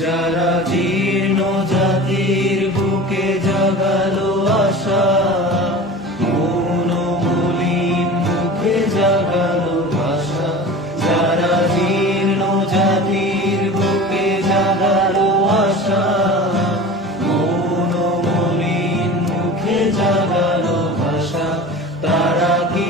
যারা জীর্ণ জাতির বুকে জাগালো আশা, মৌন মলিন মুখে জাগালো ভাষা। যারা জীর্ণ জাতির বুকে জাগালো আশা, মৌন মলিন মুখে জাগালো ভাষা। তারা কি